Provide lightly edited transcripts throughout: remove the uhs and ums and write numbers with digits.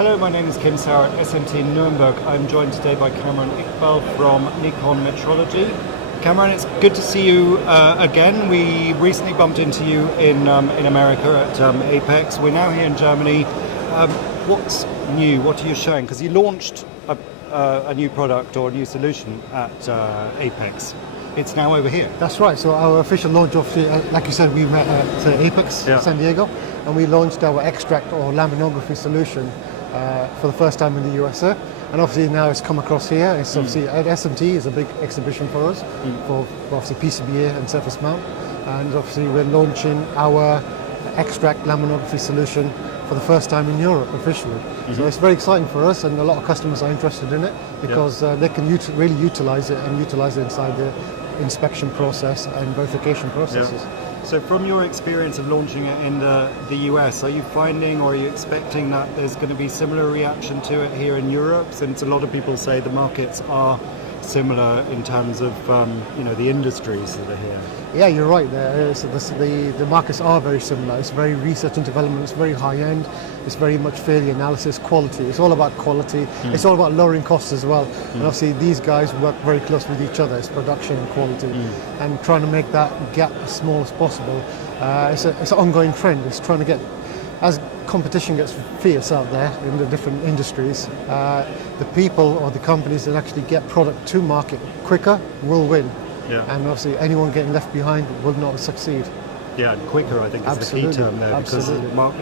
Hello, my name is Kim Sauer at SMT Nuremberg. I'm joined today by Kamran Iqbal from Nikon Metrology. Kamran, it's good to see you again. We recently bumped into you in America at Apex. We're now here in Germany. What's new? What are you showing? Because you launched a new product or a new solution at Apex. It's now over here. That's right. So our official launch of, like you said, we met at Apex, San Diego, and we launched our extract or laminography solution for the first time in the USA. And obviously now it's come across here. It's obviously at SMT is a big exhibition for us for obviously PCBA and surface mount. And obviously we're launching our extract laminography solution for the first time in Europe officially. So it's very exciting for us, and a lot of customers are interested in it because they can really utilize it inside the inspection process and verification processes. So from your experience of launching it in the US, are you finding or are you expecting that there's going to be similar reaction to it here in Europe, since a lot of people say the markets are similar in terms of the industries that are here? Yeah, you're right there. So the markets are very similar. It's very research and development, it's very high end, it's very much failure analysis, quality. It's all about quality. It's all about lowering costs as well. And obviously these guys work very close with each other. It's production and quality. And trying to make that gap as small as possible. It's an ongoing trend. It's trying to get, as competition gets fierce out there in the different industries, the people or the companies that actually get product to market quicker will win. And obviously anyone getting left behind will not succeed. Yeah, and quicker I think is the key term there, because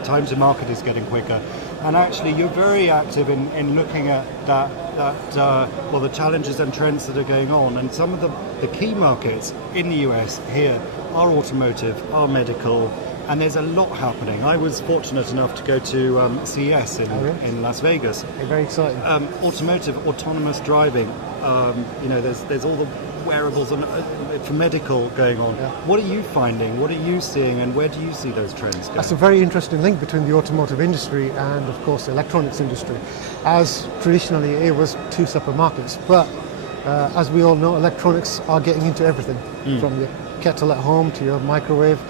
time to market is getting quicker. And actually you're very active in looking at the challenges and trends that are going on, and some of the key markets in the US here are automotive, are medical, and there's a lot happening. I was fortunate enough to go to CES in Las Vegas. Very exciting. Automotive, autonomous driving, there's all the wearables and for medical going on. What are you finding? What are you seeing, and where do you see those trends going? That's a very interesting link between the automotive industry and, of course, the electronics industry. As traditionally it was two separate markets, but as we all know, electronics are getting into everything, from your kettle at home to your microwave,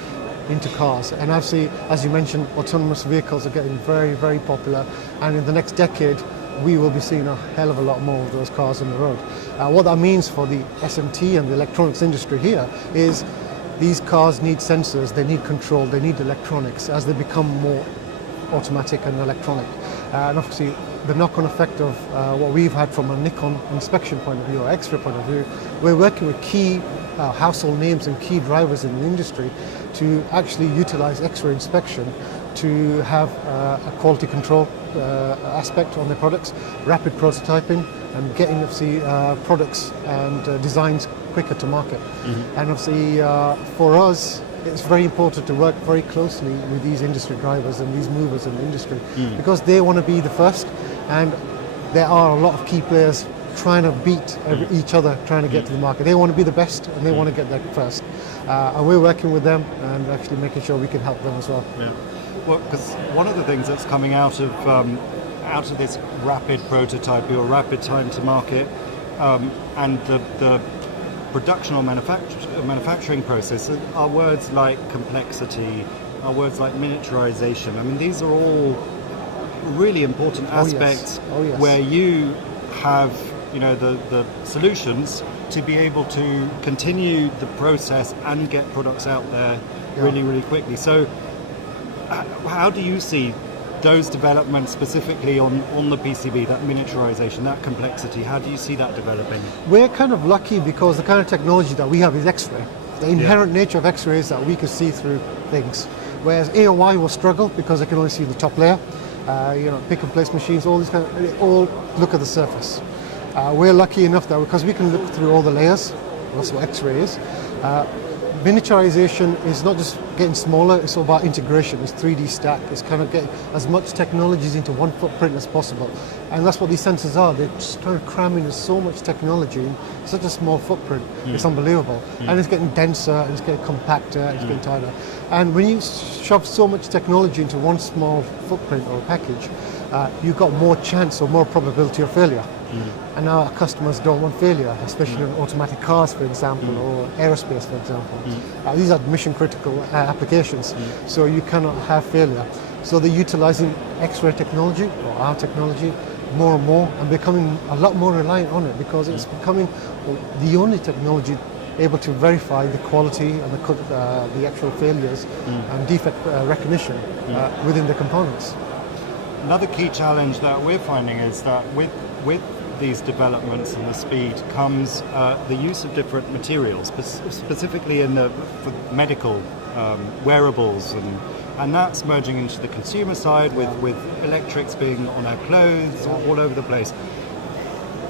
into cars. And obviously, as you mentioned, autonomous vehicles are getting very, very popular, and in the next decade we will be seeing a hell of a lot more of those cars on the road. What that means for the SMT and the electronics industry here is these cars need sensors, they need control, they need electronics as they become more automatic and electronic. And obviously the knock-on effect of what we've had from a Nikon inspection point of view or X-ray point of view, we're working with key household names and key drivers in the industry to actually utilize X-ray inspection to have a quality control aspect on their products, rapid prototyping, and getting obviously products and designs quicker to market. And obviously for us, it's very important to work very closely with these industry drivers and these movers in the industry because they want to be the first, and there are a lot of key players trying to beat each other, trying to get to the market. They want to be the best and they want to get there first. And we're working with them and actually making sure we can help them as well. Well, because one of the things that's coming out of this rapid prototyping or rapid time to market and the production or manufacturing process are words like complexity, are words like miniaturization. I mean, these are all really important aspects where you have the solutions to be able to continue the process and get products out there really, really quickly. So how do you see those developments specifically on the PCB, that miniaturization, that complexity? How do you see that developing? We're kind of lucky because the kind of technology that we have is X-ray. The inherent nature of X-ray is that we can see through things, whereas AOI will struggle because they can only see the top layer. Pick and place machines, all these they all look at the surface. We're lucky enough that because we can look through all the layers, that's what X-ray is. Miniaturization is not just getting smaller, it's all about integration. It's 3D stack, it's kind of getting as much technologies into one footprint as possible. And that's what these sensors are. They're just trying to cram in so much technology in such a small footprint. It's unbelievable. And it's getting denser, and it's getting compactor, it's getting tighter. And when you shove so much technology into one small footprint or package, you've got more chance or more probability of failure. And now our customers don't want failure, especially in automatic cars, for example, or aerospace, for example. These are mission critical applications, so you cannot have failure. So they're utilizing X-ray technology, or our technology, more and more, and becoming a lot more reliant on it, because it's becoming the only technology able to verify the quality and the actual failures and defect recognition within the components. Another key challenge that we're finding is that with these developments and the speed comes the use of different materials, specifically for medical wearables, and that's merging into the consumer side with electrics being on our clothes all over the place.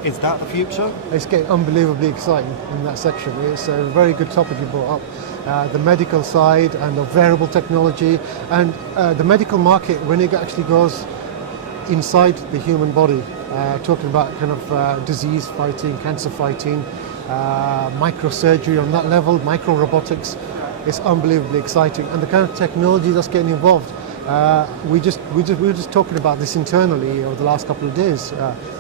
Is that the future? It's getting unbelievably exciting in that section. It's a very good topic you brought up. The medical side and the wearable technology, and the medical market, when it actually goes inside the human body, talking about kind of disease fighting, cancer fighting, microsurgery on that level, micro robotics. It's unbelievably exciting, and the kind of technology that's getting involved. We were just talking about this internally over the last couple of days,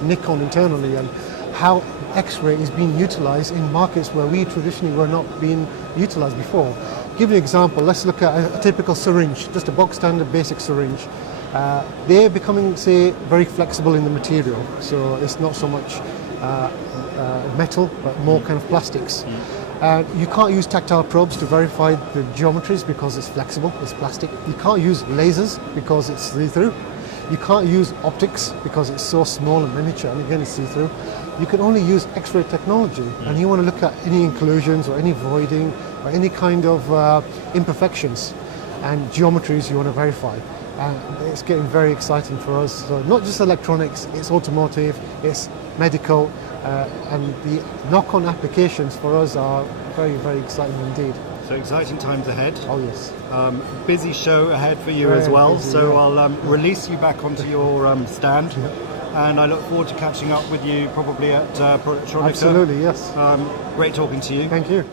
Nikon internally, and how X-ray is being utilized in markets where we traditionally were not being utilized before. Give you an example. Let's look at a typical syringe, just a box standard basic syringe. They're becoming, say, very flexible in the material, so it's not so much metal, but more kind of plastics. You can't use tactile probes to verify the geometries because it's flexible, it's plastic. You can't use lasers because it's see-through. You can't use optics because it's so small and miniature, and again it's see-through. You can only use X-ray technology, and you want to look at any inclusions or any voiding or any kind of imperfections and geometries you want to verify. It's getting very exciting for us. So not just electronics, it's automotive, it's medical, and the knock-on applications for us are very, very exciting indeed. So exciting times ahead. Oh yes. Busy show ahead for you Very as well. busy, So yeah. I'll release you back onto your stand, and I look forward to catching up with you probably at Productronica. Absolutely, yes. Great talking to you. Thank you.